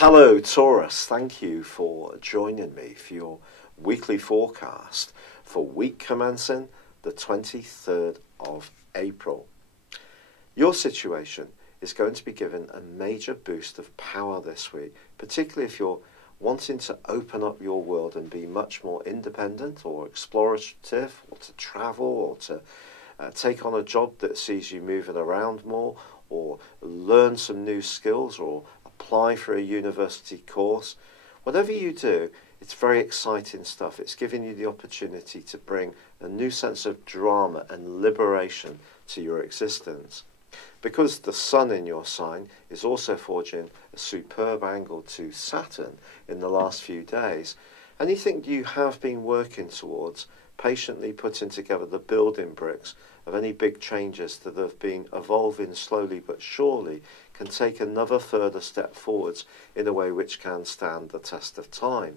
Hello Taurus, thank you for joining me for your weekly forecast for week commencing the 23rd of April. Your situation is going to be given a major boost of power this week, particularly if you're wanting to open up your world and be much more independent or explorative, or to travel, or to take on a job that sees you moving around more, or learn some new skills, or apply for a university course. Whatever you do, it's very exciting stuff. It's giving you the opportunity to bring a new sense of drama and liberation to your existence. Because the sun in your sign is also forging a superb angle to Saturn in the last few days, anything you have been working towards, patiently putting together the building bricks of any big changes that have been evolving slowly but surely, can take another further step forwards in a way which can stand the test of time.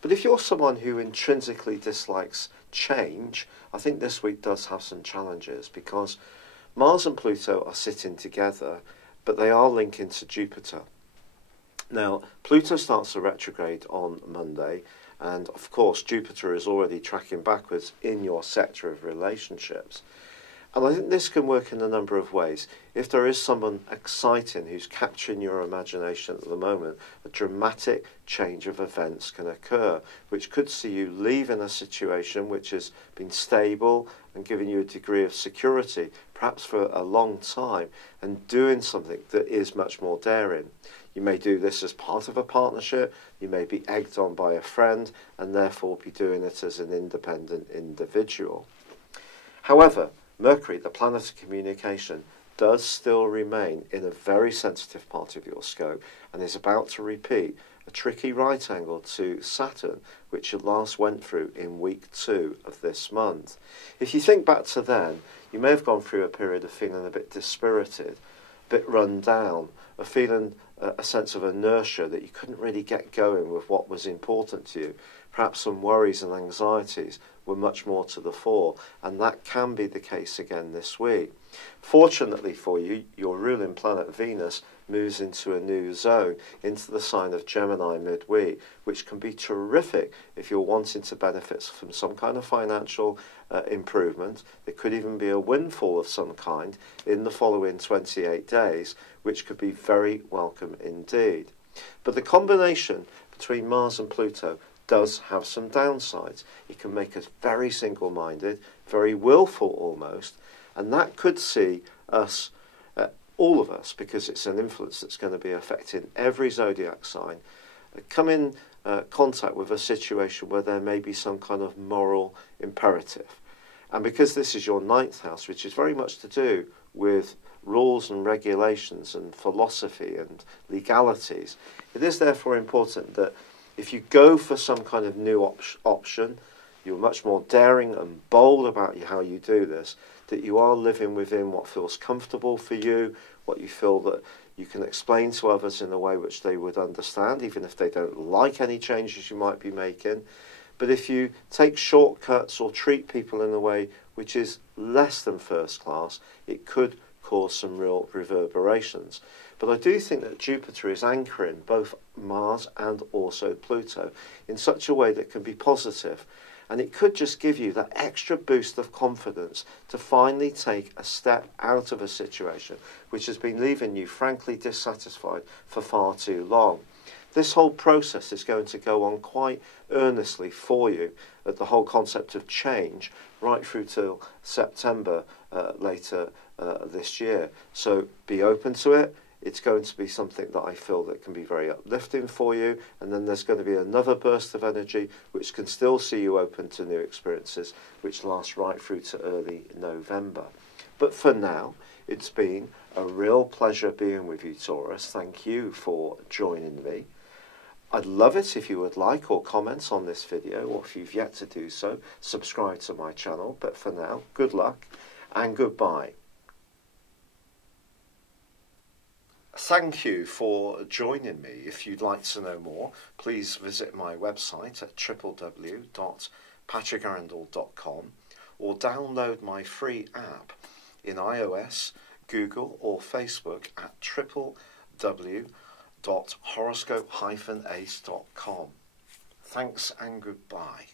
But if you're someone who intrinsically dislikes change, I think this week does have some challenges, because Mars and Pluto are sitting together, but they are linking to Jupiter. Now, Pluto starts a retrograde on Monday, and of course Jupiter is already tracking backwards in your sector of relationships. And I think this can work in a number of ways. If there is someone exciting who's capturing your imagination at the moment, a dramatic change of events can occur, which could see you leaving a situation which has been stable and giving you a degree of security, perhaps for a long time, and doing something that is much more daring. You may do this as part of a partnership, you may be egged on by a friend, and therefore be doing it as an independent individual. However, Mercury, the planet of communication, does still remain in a very sensitive part of your scope and is about to repeat a tricky right angle to Saturn, which it last went through in week 2 of this month. If you think back to then, you may have gone through a period of feeling a bit dispirited, a bit run down, of feeling a sense of inertia that you couldn't really get going with what was important to you. Perhaps some worries and anxieties were much more to the fore, and that can be the case again this week. Fortunately for you, your ruling planet Venus moves into a new zone, into the sign of Gemini midweek, which can be terrific if you're wanting to benefit from some kind of financial improvement. There could even be a windfall of some kind in the following 28 days, which could be very welcome indeed. But the combination between Mars and Pluto does have some downsides. It can make us very single-minded, very willful almost, and that could see us, all of us, because it's an influence that's going to be affecting every zodiac sign, come in contact with a situation where there may be some kind of moral imperative. And because this is your 9th house, which is very much to do with rules and regulations and philosophy and legalities, it is therefore important that if you go for some kind of new option, you're much more daring and bold about how you do this, that you are living within what feels comfortable for you, what you feel that you can explain to others in a way which they would understand, even if they don't like any changes you might be making. But if you take shortcuts or treat people in a way which is less than first class, it could cause some real reverberations. But I do think that Jupiter is anchoring both Mars and also Pluto in such a way that can be positive. And it could just give you that extra boost of confidence to finally take a step out of a situation which has been leaving you frankly dissatisfied for far too long. This whole process is going to go on quite earnestly for you, at the whole concept of change, right through till September later this year. So be open to it. It's going to be something that I feel that can be very uplifting for you, and then there's going to be another burst of energy which can still see you open to new experiences, which lasts right through to early November. But for now, it's been a real pleasure being with you, Taurus. Thank you for joining me. I'd love it if you would like or comment on this video, or if you've yet to do so, subscribe to my channel. But for now, good luck and goodbye. Thank you for joining me. If you'd like to know more, please visit my website at www.patrickarundell.com or download my free app in iOS, Google or Facebook at www www.horoscope-ace.com. Thanks and goodbye.